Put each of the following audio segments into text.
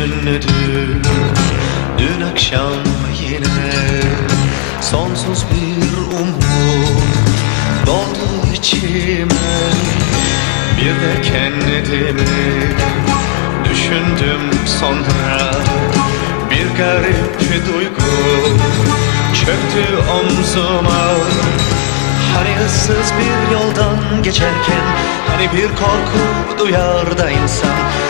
hüzünlüdür Dün akşam yine Sonsuz bir umut Doldu içime. Bir de kendimi Düşündüm sonra. Bir garip duygu Çöktü omzuma. Hani ıssız bir yoldan geçerken Hani bir korku duyar da insan.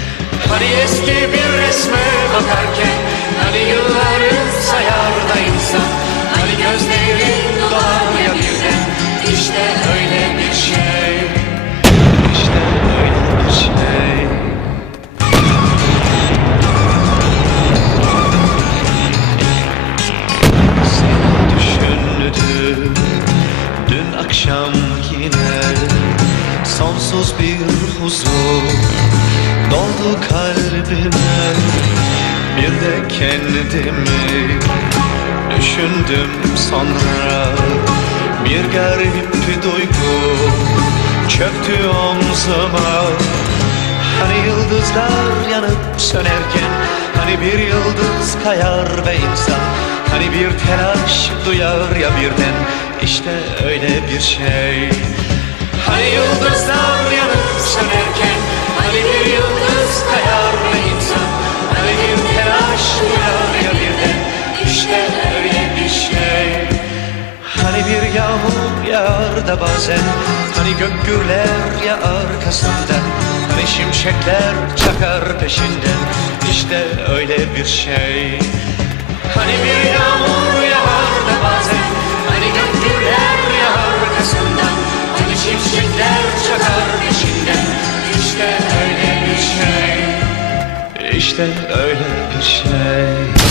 Hani eski bir resme bakarken Hani yılları sayar da insan Hani gözleri dolar ya birden İşte öyle bir şey. İşte öyle bir şey. Seni düşündüm dün akşam yine Sonsuz bir huzur doldu kalbime Bir de kendimi. Düşündüm sonra Bir garip duygu çöktü omzuma. Hani yıldızlar yanıp sönerken Hani bir yıldız kayar ve insan Hani bir telaş duyar ya birden. İşte öyle bir şey. Hani yıldızlar öyle bir şey. Hani bir yağmur yağar da bazen Hani gök gürler ya arkasından Hani şimşekler çakar peşinden. İşte öyle bir şey. Hani bir yağmur yağar da bazen Hani gök gürler ya arkasından Hani şimşekler çakar peşinden. İşte öyle bir şey. İşte öyle bir şey